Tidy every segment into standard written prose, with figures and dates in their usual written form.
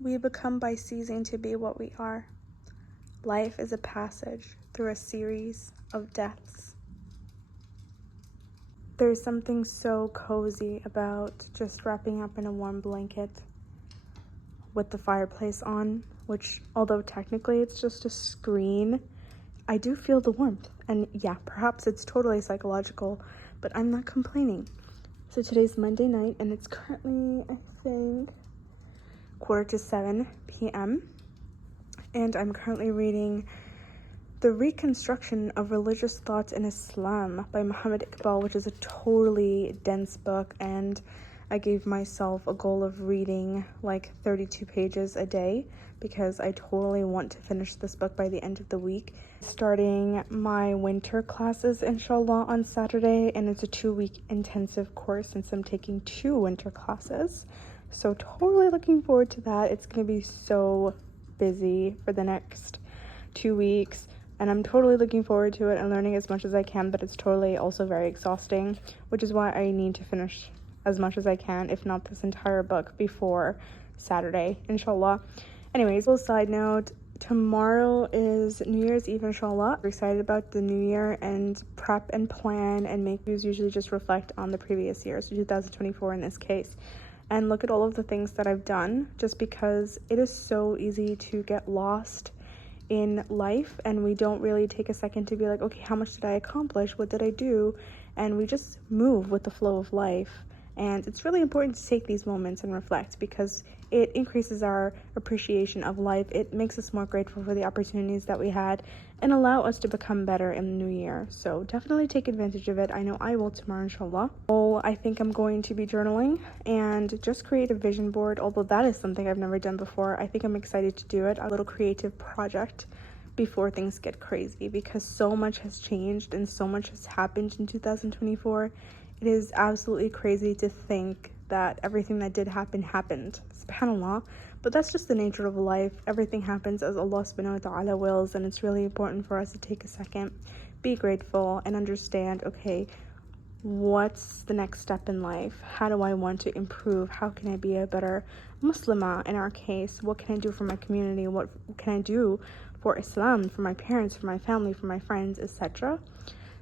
We become by ceasing to be what we are. Life is a passage through a series of deaths. There's something so cozy about just wrapping up in a warm blanket with the fireplace on, which, although technically it's just a screen, I do feel the warmth. And yeah, perhaps it's totally psychological, but I'm not complaining. So today's Monday night, and it's currently, I think, 6:45 p.m. And I'm currently reading The Reconstruction of Religious Thought in Islam by Muhammad Iqbals, which is a totally dense book, and I gave myself a goal of reading like 32 pages a day because I totally want to finish this book by the end of the week. Starting my winter classes, inshallah, on Saturday, and it's a 2-week intensive course since I'm taking 2 winter classes. So totally looking forward to that. It's going to be so busy for the next 2 weeks, and I'm totally looking forward to it and learning as much as I can, but it's totally also very exhausting, which is why I need to finish as much as I can, if not this entire book, before Saturday, inshallah. Anyways, little side note, tomorrow is New Year's Eve, inshallah. We're excited about the new year and prep and plan and make views usually just reflect on the previous year, so 2024 in this case, and look at all of the things that I've done, just because it is so easy to get lost in life and we don't really take a second to be like, okay, how much did I accomplish? What did I do? And we just move with the flow of life. And it's really important to take these moments and reflect because it increases our appreciation of life. It makes us more grateful for the opportunities that we had and allow us to become better in the new year. So definitely take advantage of it. I know I will tomorrow, inshallah. I think I'm going to be journaling and just create a vision board, although that is something I've never done before. I think I'm excited to do it, a little creative project before things get crazy, because so much has changed and so much has happened in 2024. It is absolutely crazy to think that everything that did happen happened, subhanAllah, but that's just the nature of life. Everything happens as Allah subhanahu wa ta'ala wills, and it's really important for us to take a second, be grateful, and understand, okay, what's the next step in life? How do I want to improve? How can I be a better Muslimah in our case? What can I do for my community? What can I do for Islam, for my parents, for my family, for my friends, etc.?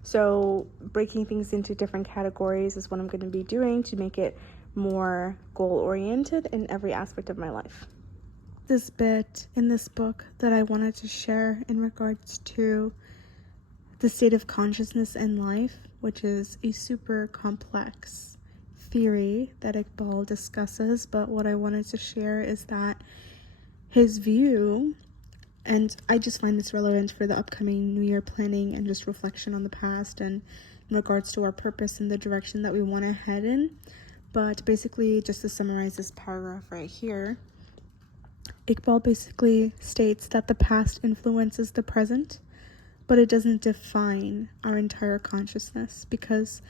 So breaking things into different categories is what I'm going to be doing to make it more goal-oriented in every aspect of my life. This bit in this book that I wanted to share in regards to the state of consciousness in life, which is a super complex theory that Iqbal discusses, but what I wanted to share is that his view, and I just find this relevant for the upcoming New Year planning and just reflection on the past and in regards to our purpose and the direction that we want to head in. But basically, just to summarize this paragraph right here, Iqbal basically states that the past influences the present, but it doesn't define our entire consciousness, because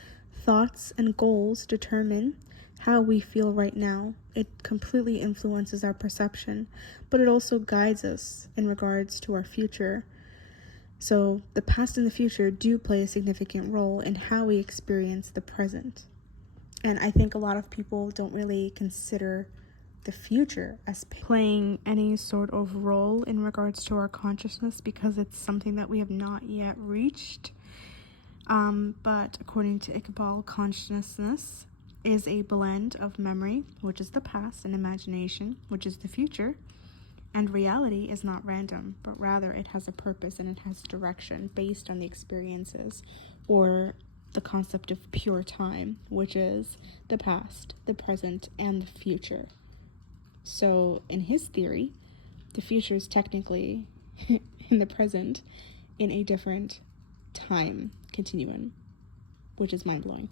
thoughts and goals determine how we feel right now. It completely influences our perception, but it also guides us in regards to our future. So the past and the future do play a significant role in how we experience the present. And I think a lot of people don't really consider the future as playing any sort of role in regards to our consciousness, because it's something that we have not yet reached. But according to Iqbal, consciousness is a blend of memory, which is the past, and imagination, which is the future. And reality is not random, but rather it has a purpose and it has direction based on the experiences, or the concept of pure time, which is the past, the present, and the future. So in his theory, the future is technically in the present in a different time continuum, which is mind-blowing.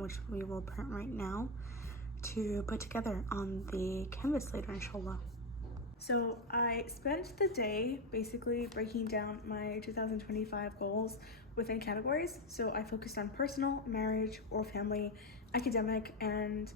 which we will print right now, to put together on the canvas later, inshallah. So I spent the day basically breaking down my 2025 goals within categories. So I focused on personal, marriage, or family, academic, and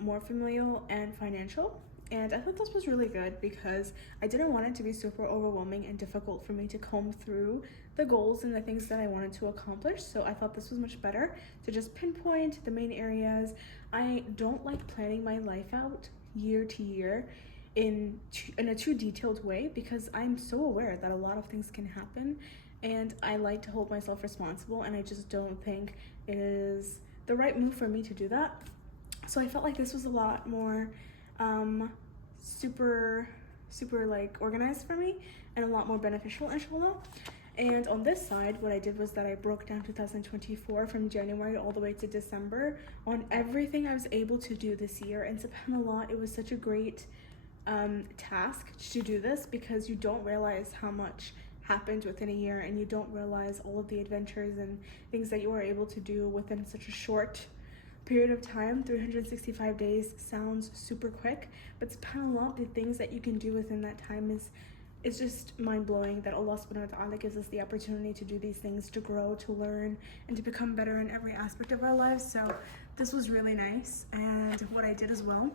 more familial and financial. And I thought this was really good because I didn't want it to be super overwhelming and difficult for me to comb through the goals and the things that I wanted to accomplish. So I thought this was much better to just pinpoint the main areas. I don't like planning my life out year to year in a too detailed way because I'm so aware that a lot of things can happen, and I like to hold myself responsible, and I just don't think it is the right move for me to do that. So I felt like this was a lot more super like organized for me and a lot more beneficial, inshallah. And on this side, what I did was that I broke down 2024 from January all the way to December on everything I was able to do this year. And subhanAllah, it was such a great task to do this because you don't realize how much happened within a year, and you don't realize all of the adventures and things that you were able to do within such a short period of time. 365 days sounds super quick, but subhanAllah, the things that you can do within that time is just mind-blowing, that Allah subhanahu wa ta'ala gives us the opportunity to do these things, to grow, to learn, and to become better in every aspect of our lives. So this was really nice. And what I did as well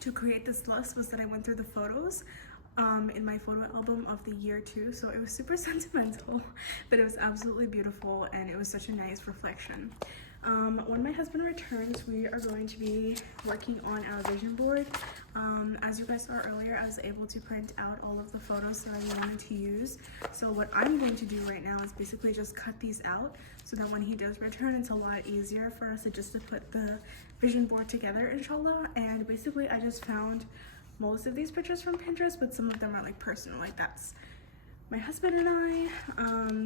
to create this list was that I went through the photos in my photo album of the year too. So it was super sentimental, but it was absolutely beautiful, and it was such a nice reflection. When my husband returns, we are going to be working on our vision board. As you guys saw earlier, I was able to print out all of the photos that I wanted to use. So what I'm going to do right now is basically just cut these out so that when he does return, it's a lot easier for us to put the vision board together, inshallah. And basically I just found most of these pictures from Pinterest, but some of them are like personal, like that's my husband and I.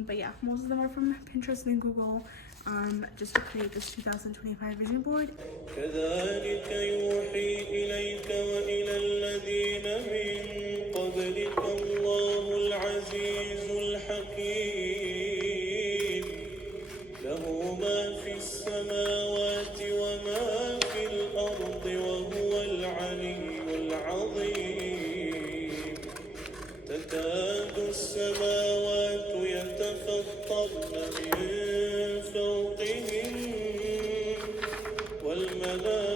But yeah, most of them are from Pinterest and Google, just to create this 2025 vision board. كذلك يوحي إليك وإلى الذين من قبلك الله العزيز الحكيم له ما في السماوات وما في الأرض وهو العلي العظيم تكاد السماوات يتفطرن من فوقهم والملائكة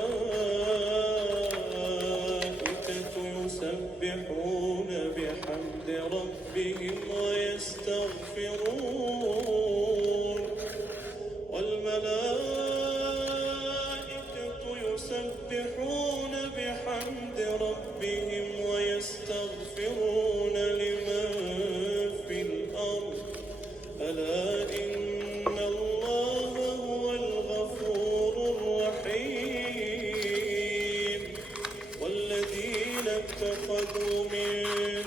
يسبحون بحمد ربهم ويستغفرون لمن في الأرض ألا إن الله هو الغفور الرحيم والذين اتخذوا من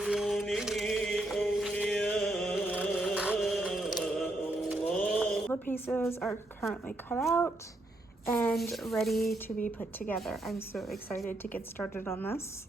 دونه أولياء الله. The pieces are currently cut out and ready to be put together. I'm so excited to get started on this.